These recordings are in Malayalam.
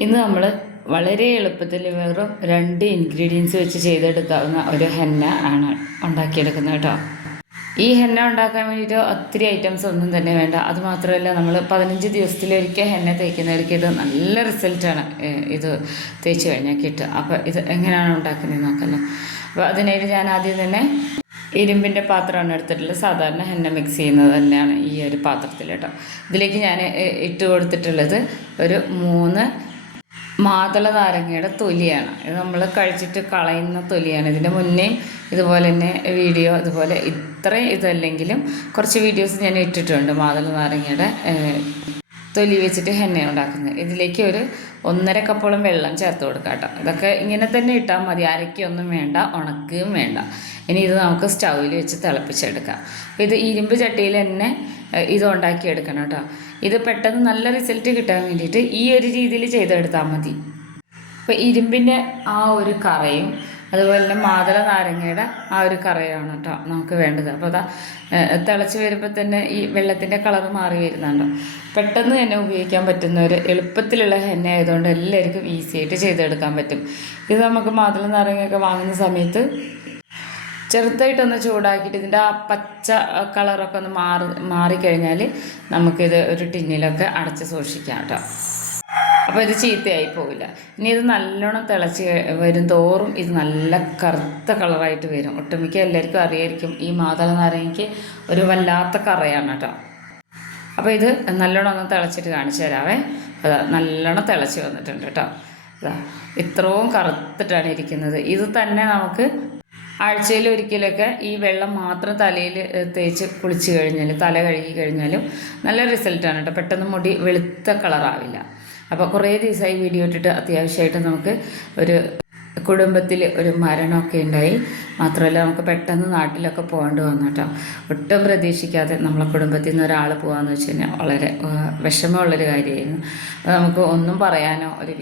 ഇന്ന് നമ്മൾ വളരെ എളുപ്പത്തിൽ വെറും 2 ഇൻഗ്രീഡിയൻസ് വെച്ച് ചെയ്തെടുക്കാവുന്ന ഒരു ഹെന്ന ആണ് ഉണ്ടാക്കിയെടുക്കുന്നത് കേട്ടോ. ഈ ഹെന്ന ഉണ്ടാക്കാൻ വേണ്ടിയിട്ട് ഒത്തിരി ഐറ്റംസ് ഒന്നും തന്നെ വേണ്ട. അതുമാത്രമല്ല, നമ്മൾ 15 ദിവസത്തിലൊരിക്കൽ ഹെന്ന തേക്കുന്നവർക്ക് ഇത് നല്ല റിസൾട്ടാണ് ഇത് തേച്ച് കഴിഞ്ഞാൽ കിട്ടുക. അപ്പോൾ ഇത് എങ്ങനെയാണ് ഉണ്ടാക്കുന്നത് നോക്കല്ലോ. അപ്പോൾ അതിനായിട്ട് ഞാൻ ആദ്യം തന്നെ ഇരുമ്പിൻ്റെ പാത്രമാണ് എടുത്തിട്ടുള്ളത്. സാധാരണ ഹെന്ന മിക്സ് ചെയ്യുന്നത് തന്നെയാണ് ഈ ഒരു പാത്രത്തിൽ കേട്ടോ. ഇതിലേക്ക് ഞാൻ ഇട്ട് കൊടുത്തിട്ടുള്ളത് ഒരു 3 മാതള നാരങ്ങയുടെ തൊലിയാണ്. ഇത് നമ്മൾ കഴിച്ചിട്ട് കളയുന്ന തൊലിയാണ്. ഇതിൻ്റെ മുന്നേയും ഇതുപോലെ തന്നെ വീഡിയോ ഇതുപോലെ ഇത്രയും ഇതല്ലെങ്കിലും കുറച്ച് വീഡിയോസ് ഞാൻ ഇട്ടിട്ടുണ്ട് മാതള നാരങ്ങയുടെ തൊലി വെച്ചിട്ട് ഹെന്ന ഉണ്ടാക്കുന്നത്. ഇതിലേക്ക് ഒരു 1.5 കപ്പോളം വെള്ളം ചേർത്ത് കൊടുക്കാം കേട്ടോ. ഇതൊക്കെ ഇങ്ങനെ തന്നെ ഇട്ടാൽ മതി, അരയ്ക്കൊന്നും വേണ്ട, ഉണക്കുകയും വേണ്ട. ഇനി ഇത് നമുക്ക് സ്റ്റൗവിൽ വെച്ച് തിളപ്പിച്ചെടുക്കാം. അപ്പോൾ ഇത് ഇരുമ്പ് ചട്ടിയിൽ തന്നെ ഇത് ഉണ്ടാക്കിയെടുക്കണം കേട്ടോ. ഇത് പെട്ടെന്ന് നല്ല റിസൾട്ട് കിട്ടാൻ വേണ്ടിയിട്ട് ഈ ഒരു രീതിയിൽ ചെയ്തെടുത്താൽ മതി. അപ്പോൾ ഇരുമ്പിൻ്റെ ആ ഒരു കറയും അതുപോലെ തന്നെ മാതള നാരങ്ങയുടെ ആ ഒരു കറയാണ് കേട്ടോ നമുക്ക് വേണ്ടത്. അപ്പോൾ അതാ തിളച്ച് വരുമ്പോൾ തന്നെ ഈ വെള്ളത്തിൻ്റെ കളർ മാറി വരുന്നുണ്ടോ. പെട്ടെന്ന് തന്നെ ഉപയോഗിക്കാൻ പറ്റുന്ന ഒരു എളുപ്പത്തിലുള്ള ഹെന്ന ആയതുകൊണ്ട് എല്ലാവർക്കും ഈസി ആയിട്ട് ചെയ്തെടുക്കാൻ പറ്റും. ഇത് നമുക്ക് മാതള നാരങ്ങയൊക്കെ വാങ്ങുന്ന സമയത്ത് ചെറുതായിട്ടൊന്ന് ചൂടാക്കിയിട്ട് ഇതിൻ്റെ ആ പച്ച കളറൊക്കെ ഒന്ന് മാറിക്കഴിഞ്ഞാൽ നമുക്കിത് ഒരു ടിന്നിലൊക്കെ അടച്ച് സൂക്ഷിക്കാം കേട്ടോ. അപ്പോൾ ഇത് ചീത്തയായി പോവില്ല. ഇനി ഇത് നല്ലോണം തിളച്ച് വരും തോറും ഇത് നല്ല കറുത്ത കളറായിട്ട് വരും. ഒട്ടുമിക്ക എല്ലാവർക്കും അറിയായിരിക്കും ഈ മാതള നാരങ്ങയ്ക്ക് ഒരു വല്ലാത്ത കറയാണ് കേട്ടോ. അപ്പോൾ ഇത് നല്ലോണം ഒന്ന് തിളച്ചിട്ട് കാണിച്ചു തരാവേ. അതാ നല്ലോണം തിളച്ച് വന്നിട്ടുണ്ട് കേട്ടോ. അതാ ഇത്രയും കറുത്തിട്ടാണ് ഇരിക്കുന്നത്. ഇത് തന്നെ നമുക്ക് ആഴ്ചയിൽ ഒരിക്കലൊക്കെ ഈ വെള്ളം മാത്രം തലയിൽ തേച്ച് കുളിച്ച് കഴിഞ്ഞാൽ, തല കഴുകി കഴിഞ്ഞാലും നല്ല റിസൾട്ടാണ് കേട്ടോ. പെട്ടെന്ന് മുടി വെളുത്ത കളറാവില്ല. അപ്പോൾ കുറേ ദിവസമായി വീഡിയോ ഇട്ടിട്ട് അത്യാവശ്യമായിട്ട് നമുക്ക് ഒരു കുടുംബത്തിൽ ഒരു മരണമൊക്കെ ഉണ്ടായി. മാത്രമല്ല നമുക്ക് പെട്ടെന്ന് നാട്ടിലൊക്കെ പോകേണ്ടി വന്നു കേട്ടോ. ഒട്ടും പ്രതീക്ഷിക്കാതെ നമ്മളെ കുടുംബത്തിൽ നിന്ന് ഒരാൾ പോകാമെന്ന് വെച്ച് കഴിഞ്ഞാൽ വളരെ വിഷമമുള്ളൊരു കാര്യമായിരുന്നു. അപ്പോൾ നമുക്ക് ഒന്നും പറയാനോ ഒരു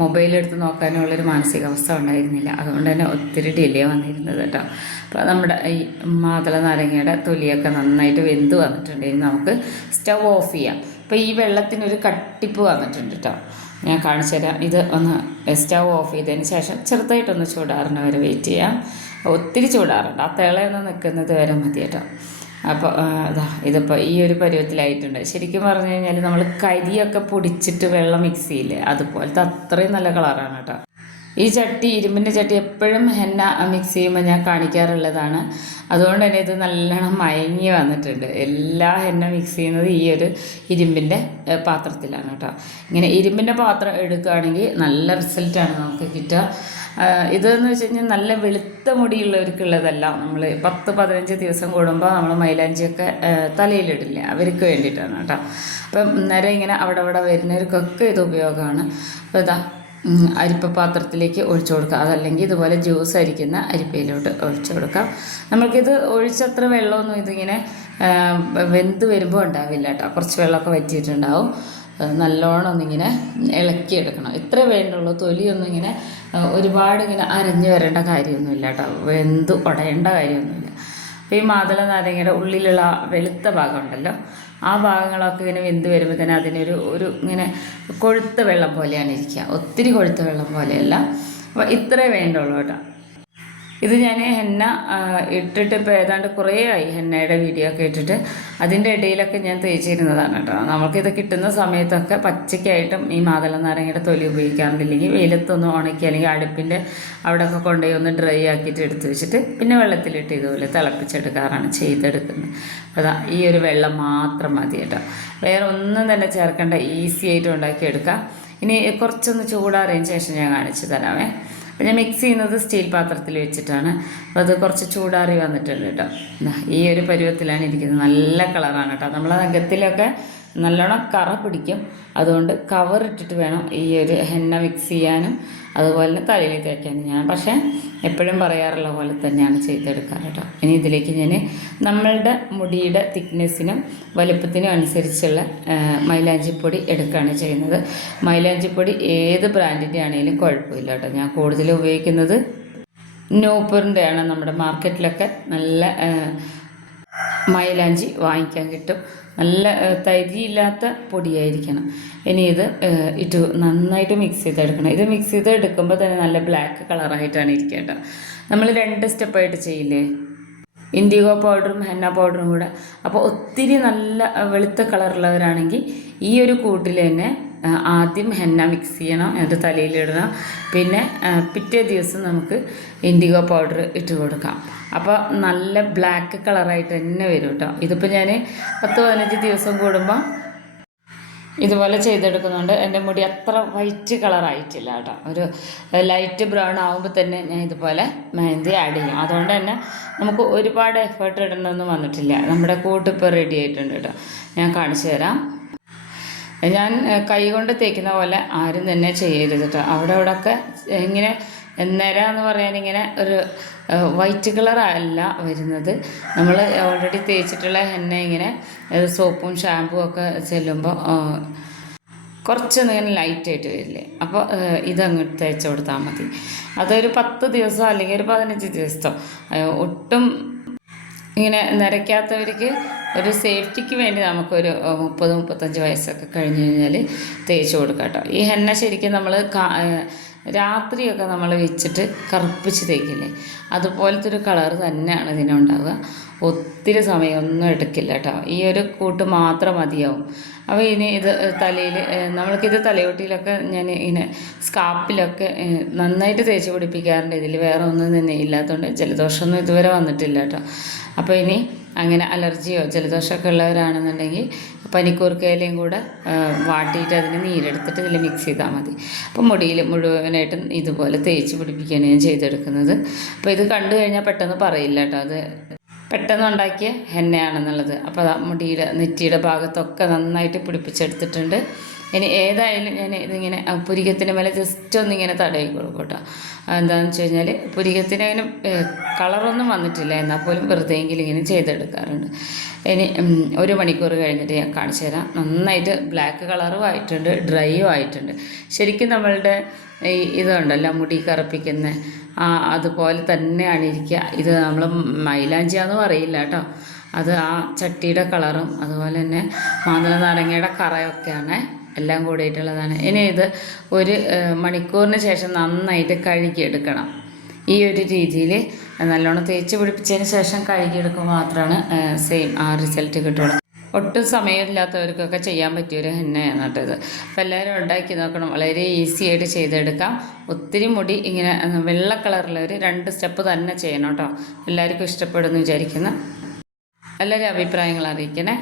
മൊബൈലെടുത്ത് നോക്കാനോ ഉള്ളൊരു മാനസികാവസ്ഥ ഉണ്ടായിരുന്നില്ല. അതുകൊണ്ട് തന്നെ ഒത്തിരി ഡിലേ വന്നിരുന്നത് കേട്ടോ. അപ്പോൾ നമ്മുടെ ഈ മാതള നാരങ്ങയുടെ തൊലിയൊക്കെ നന്നായിട്ട് വെന്ത് വന്നിട്ടുണ്ട്. ഇനി നമുക്ക് സ്റ്റവ് ഓഫ് ചെയ്യാം. അപ്പോൾ ഈ വെള്ളത്തിനൊരു കട്ടിപ്പ് വന്നിട്ടുണ്ട് കേട്ടോ. ഞാൻ കാണിച്ചു തരാം. ഇത് ഒന്ന് സ്റ്റവ് ഓഫ് ചെയ്തതിന് ശേഷം ചെറുതായിട്ടൊന്ന് ചൂടാറുന്ന വരെ വെയിറ്റ് ചെയ്യാം. ഒത്തിരി ചൂടാറുണ്ട്, ആ തിളയൊന്ന് നിൽക്കുന്നത് വരെ മതി കേട്ടോ. അപ്പോൾ ഇതിപ്പോൾ ഈ ഒരു പരുവത്തിലായിട്ടുണ്ട്. ശരിക്കും പറഞ്ഞു കഴിഞ്ഞാൽ നമ്മൾ കരിയൊക്കെ പൊടിച്ചിട്ട് വെള്ളം മിക്സ് ചെയ്യില്ലേ, അതുപോലത്തെ അത്രയും നല്ല കളറാണ് കേട്ടോ. ഈ ചട്ടി, ഇരുമ്പിൻ്റെ ചട്ടി എപ്പോഴും ഹെന്ന മിക്സ് ചെയ്യുമ്പോൾ ഞാൻ കാണിക്കാറുള്ളതാണ്. അതുകൊണ്ട് തന്നെ ഇത് നല്ലോണം മയങ്ങി വന്നിട്ടുണ്ട്. എല്ലാ ഹെന്ന മിക്സ് ചെയ്യുന്നത് ഈ ഒരു ഇരുമ്പിൻ്റെ പാത്രത്തിലാണ് കേട്ടോ. ഇങ്ങനെ ഇരുമ്പിൻ്റെ പാത്രം എടുക്കുകയാണെങ്കിൽ നല്ല റിസൾട്ടാണ് നമുക്ക് കിട്ടുക. ഇതെന്ന് വെച്ച് കഴിഞ്ഞാൽ നല്ല വെളുത്ത മുടിയുള്ളവർക്കുള്ളതല്ല. നമ്മൾ 10-15 ദിവസം കൂടുമ്പോൾ നമ്മൾ മൈലാഞ്ചിയൊക്കെ തലയിലിടില്ല, അവർക്ക് വേണ്ടിയിട്ടാണ് കേട്ടോ. അപ്പം നേരെ ഇങ്ങനെ അവിടെ വരുന്നവർക്കൊക്കെ ഇത് ഉപയോഗമാണ്. അപ്പോൾ ഇതാ അരിപ്പ പാത്രത്തിലേക്ക് ഒഴിച്ചു കൊടുക്കുക. അതല്ലെങ്കിൽ ഇതുപോലെ ജ്യൂസ് അരിക്കുന്ന അരിപ്പയിലോട്ട് ഒഴിച്ചു കൊടുക്കാം. നമ്മൾക്കിത് ഒഴിച്ചത്ര വെള്ളമൊന്നും ഇതിങ്ങനെ വെന്ത് വരുമ്പോൾ ഉണ്ടാവില്ല കേട്ടോ. കുറച്ച് വെള്ളമൊക്കെ വറ്റിയിട്ടുണ്ടാവും. നല്ലോണം ഒന്നിങ്ങനെ ഇളക്കിയെടുക്കണം. ഇത്രേ വേണ്ടുള്ളൂ. തൊലിയൊന്നും ഇങ്ങനെ ഒരുപാട് ഇങ്ങനെ അരഞ്ഞു വരേണ്ട കാര്യമൊന്നുമില്ല കേട്ടോ. വെന്ത് ഉടയേണ്ട കാര്യമൊന്നുമില്ല. അപ്പോൾ ഈ മാതള നാരങ്ങയുടെ ഉള്ളിലുള്ള വെളുത്ത ഭാഗം ഉണ്ടല്ലോ, ആ ഭാഗങ്ങളൊക്കെ ഇങ്ങനെ വെന്ത് വരുമ്പോൾ തന്നെ അതിനൊരു ഇങ്ങനെ കൊഴുത്ത വെള്ളം പോലെയാണ് ഇരിക്കുക. ഒത്തിരി കൊഴുത്ത വെള്ളം പോലെയല്ല. അപ്പോൾ ഇത്രേ വേണ്ടുള്ളൂ കേട്ടോ. ഇത് ഞാൻ ഹെന്ന ഇട്ടിട്ട് ഇപ്പോൾ ഏതാണ്ട് കുറേ ആയി ഹെന്നയുടെ വീഡിയോ ഒക്കെ ഇട്ടിട്ട്. അതിൻ്റെ ഇടയിലൊക്കെ ഞാൻ തേച്ചിരുന്നതാണ് കേട്ടോ. നമുക്കിത് കിട്ടുന്ന സമയത്തൊക്കെ പച്ചയ്ക്കായിട്ടും ഈ മാതള നാരങ്ങയുടെ തൊലി ഉപയോഗിക്കാറുണ്ടില്ലെങ്കിൽ വെയിലത്തൊന്ന് ഉണക്കി അല്ലെങ്കിൽ അടുപ്പിൻ്റെ അവിടെയൊക്കെ കൊണ്ടുപോയി ഒന്ന് ഡ്രൈ ആക്കിയിട്ട് എടുത്ത് വെച്ചിട്ട് പിന്നെ വെള്ളത്തിലിട്ട് ഇതുപോലെ തിളപ്പിച്ചെടുക്കാറാണ് ചെയ്തെടുക്കുന്നത്. അതാ ഈ ഒരു വെള്ളം മാത്രം മതി കേട്ടോ. വേറെ ഒന്നും തന്നെ ചേർക്കേണ്ട, ഈസി ആയിട്ട് ഉണ്ടാക്കിയെടുക്കാം. ഇനി കുറച്ചൊന്ന് ചൂടാറിയതിന് ശേഷം ഞാൻ കാണിച്ചു തരാമേ. അപ്പോൾ ഞാൻ മിക്സ് ചെയ്യുന്നത് സ്റ്റീൽ പാത്രത്തിൽ വെച്ചിട്ടാണ്. അപ്പോൾ അത് കുറച്ച് ചൂടാറി വന്നിട്ടുണ്ട് കേട്ടോ. ഈ ഒരു പരുവത്തിലാണ് ഇരിക്കുന്നത്. നല്ല കളറാണ് കേട്ടോ. നമ്മളെ നഖത്തിലൊക്കെ നല്ലോണം കറ പിടിക്കും. അതുകൊണ്ട് കവർ ഇട്ടിട്ട് വേണം ഈ ഒരു ഹെന്ന മിക്സ് ചെയ്യാനും അതുപോലെ തന്നെ തലയിൽ തേക്കാനും. ഞാൻ പക്ഷേ എപ്പോഴും പറയാറുള്ള പോലെ തന്നെയാണ് ചെയ്തെടുക്കാറ് കേട്ടോ. ഇനി ഇതിലേക്ക് ഞാൻ നമ്മളുടെ മുടിയുടെ തിക്നെസ്സിനും വലുപ്പത്തിനും അനുസരിച്ചുള്ള മൈലാഞ്ചിപ്പൊടി എടുക്കുകയാണ് ചെയ്യുന്നത്. മൈലാഞ്ചിപ്പൊടി ഏത് ബ്രാൻഡിൻ്റെ ആണെങ്കിലും കുഴപ്പമില്ല കേട്ടോ. ഞാൻ കൂടുതൽ ഉപയോഗിക്കുന്നത് നൂപ്പറിൻ്റെയാണ്. നമ്മുടെ മാർക്കറ്റിലൊക്കെ നല്ല മൈലാഞ്ചി വാങ്ങിക്കാൻ കിട്ടും. നല്ല തരിയില്ലാത്ത പൊടിയായിരിക്കണം. ഇനി ഇത് ഇട്ട് നന്നായിട്ട് മിക്സ് ചെയ്തെടുക്കണം. ഇത് മിക്സ് ചെയ്തെടുക്കുമ്പോൾ തന്നെ നല്ല ബ്ലാക്ക് കളറായിട്ടാണ് ഇരിക്കുക കേട്ടോ. നമ്മൾ 2 സ്റ്റെപ്പായിട്ട് ചെയ്യില്ലേ, ഇൻഡിഗോ പൗഡറും ഹെന്ന പൗഡറും കൂടെ. അപ്പോൾ ഒത്തിരി നല്ല വെളുത്ത കളറുള്ളവരാണെങ്കിൽ ഈ ഒരു കൂട്ടിൽ തന്നെ ആദ്യം ഹെന്ന മിക്സ് ചെയ്യണം, എന്നിട്ട് തലയിലിടണം. പിന്നെ പിറ്റേ ദിവസം നമുക്ക് ഇൻഡിഗോ പൗഡർ ഇട്ട് കൊടുക്കാം. അപ്പോൾ നല്ല ബ്ലാക്ക് കളറായിട്ട് തന്നെ വരും കേട്ടോ. ഇതിപ്പോൾ ഞാൻ 10-15 ദിവസം കൂടുമ്പോൾ ഇതുപോലെ ചെയ്തെടുക്കുന്നുണ്ട്. എൻ്റെ മുടി അത്ര വൈറ്റ് കളറായിട്ടില്ല കേട്ടോ. ഒരു ലൈറ്റ് ബ്രൗൺ ആകുമ്പോൾ തന്നെ ഞാൻ ഇതുപോലെ മെഹന്തി ആഡ് ചെയ്യും. അതുകൊണ്ട് തന്നെ നമുക്ക് ഒരുപാട് എഫേർട്ട് ഇടണമെന്നൊന്നും വന്നിട്ടില്ല. നമ്മുടെ കൂട്ടിപ്പോൾ റെഡി ആയിട്ടുണ്ട് കേട്ടോ. ഞാൻ കാണിച്ചു തരാം. ഞാൻ കൈ കൊണ്ട് തേക്കുന്ന പോലെ ആരും തന്നെ ചെയ്യരുത് കേട്ടോ. അവിടെയൊക്കെ ഇങ്ങനെ നിര എന്ന് പറയാൻ ഇങ്ങനെ ഒരു വൈറ്റ് കളറല്ല വരുന്നത്. നമ്മൾ ഓൾറെഡി തേച്ചിട്ടുള്ള എണ്ണ ഇങ്ങനെ സോപ്പും ഷാമ്പും ഒക്കെ ചെല്ലുമ്പോൾ കുറച്ചൊന്നും ഇങ്ങനെ ലൈറ്റായിട്ട് വരില്ലേ. അപ്പോൾ ഇതങ്ങോട്ട് തേച്ച് കൊടുത്താൽ മതി. അതൊരു 10 ദിവസം അല്ലെങ്കിൽ ഒരു 15 ദിവസത്തോ ഒട്ടും ഇങ്ങനെ നരയ്ക്കാത്തവർക്ക് ഒരു സേഫ്റ്റിക്ക് വേണ്ടി നമുക്കൊരു 30-35 വയസ്സൊക്കെ കഴിഞ്ഞ് കഴിഞ്ഞാൽ തേച്ച് കൊടുക്കാം കേട്ടോ. ഈ ഹെന്ന ശരിക്കും നമ്മൾ രാത്രിയൊക്കെ നമ്മൾ വെച്ചിട്ട് കറുപ്പിച്ച് തേക്കില്ലേ, അതുപോലത്തെ ഒരു കളർ തന്നെയാണ് ഇതിനുണ്ടാവുക. ഒത്തിരി സമയമൊന്നും എടുക്കില്ല കേട്ടോ. ഈ ഒരു കൂട്ട് മാത്രം മതിയാവും. അപ്പോൾ ഇനി ഇത് തലയിൽ നമ്മൾക്കിത് തലയോട്ടിയിലൊക്കെ ഞാൻ ഇങ്ങനെ സ്കാപ്പിലൊക്കെ നന്നായിട്ട് തേച്ച് പിടിപ്പിക്കാറുണ്ട്. ഇതിൽ വേറെ ഒന്നും തന്നെ ഇല്ലാത്തതുകൊണ്ട് ജലദോഷമൊന്നും ഇതുവരെ വന്നിട്ടില്ല കേട്ടോ. അപ്പോൾ ഇനി അങ്ങനെ അലർജിയോ ജലദോഷമൊക്കെ ഉള്ളവരാണെന്നുണ്ടെങ്കിൽ പനിക്കൂർക്കയിലയും കൂടെ വാട്ടിയിട്ട് അതിന് നീരെടുത്തിട്ട് ഇതിൽ മിക്സ് ചെയ്താൽ മതി. അപ്പോൾ മുടിയിൽ മുഴുവനായിട്ടും ഇതുപോലെ തേച്ച് പിടിപ്പിക്കുകയാണ് ഞാൻ ചെയ്തെടുക്കുന്നത്. അപ്പോൾ ഇത് കണ്ടു കഴിഞ്ഞാൽ പെട്ടെന്ന് പറയില്ല കേട്ടോ, അത് പെട്ടെന്ന് ഉണ്ടാക്കിയ എണ്ണയാണെന്നുള്ളത്. അപ്പോൾ മുടിയുടെ നെറ്റിയുടെ ഭാഗത്തൊക്കെ നന്നായിട്ട് പിടിപ്പിച്ചെടുത്തിട്ടുണ്ട്. ഇനി ഏതായാലും ഞാൻ ഇതിങ്ങനെ പുരികത്തിന് മേലെ ജസ്റ്റ് ഒന്നിങ്ങനെ തടവി കൊടുക്കും കേട്ടോ. എന്താണെന്ന് വെച്ച് കഴിഞ്ഞാൽ പുരികത്തിന് അങ്ങനെ കളറൊന്നും വന്നിട്ടില്ല, എന്നാൽ പോലും വെറുതെയെങ്കിലും ഇങ്ങനെ ചെയ്തെടുക്കാറുണ്ട്. ഇനി 1 മണിക്കൂർ കഴിഞ്ഞിട്ട് ഞാൻ കാണിച്ചു തരാം. നന്നായിട്ട് ബ്ലാക്ക് കളറും ആയിട്ടുണ്ട്, ഡ്രൈയും ആയിട്ടുണ്ട്. ശരിക്കും നമ്മളുടെ ഈ ഇതുണ്ടല്ലോ മുടി കറുപ്പിക്കുന്ന അതുപോലെ തന്നെയാണ് ഇരിക്കുക. ഇത് നമ്മൾ മൈലാഞ്ചിയാന്ന് പറയില്ല കേട്ടോ. അത് ആ ചട്ടിയുടെ കളറും അതുപോലെ തന്നെ മാതള നാരങ്ങയുടെ കറയൊക്കെയാണ് എല്ലാം കൂടിയിട്ടുള്ളതാണ്. ഇനി ഇത് 1 മണിക്കൂറിന് ശേഷം നന്നായിട്ട് കഴുകിയെടുക്കണം. ഈ ഒരു രീതിയിൽ നല്ലോണം തേച്ച് പിടിപ്പിച്ചതിന് ശേഷം കഴുകിയെടുക്കുമ്പോൾ മാത്രമാണ് സെയിം ആ റിസൾട്ട് കിട്ടുള്ളൂ. ഒട്ടും സമയമില്ലാത്തവർക്കൊക്കെ ചെയ്യാൻ പറ്റിയൊരു എണ്ണയാണ് കേട്ടോ ഇത്. അപ്പോൾ എല്ലാവരും ഉണ്ടാക്കി നോക്കണം. വളരെ ഈസി ആയിട്ട് ചെയ്തെടുക്കാം. ഒത്തിരി മുടി ഇങ്ങനെ വെള്ള കളറുള്ളവർ 2 സ്റ്റെപ്പ് തന്നെ ചെയ്യണം കേട്ടോ. എല്ലാവർക്കും ഇഷ്ടപ്പെടുമെന്ന് വിചാരിക്കുന്നു. എല്ലാവരും അഭിപ്രായങ്ങൾ അറിയിക്കണേ.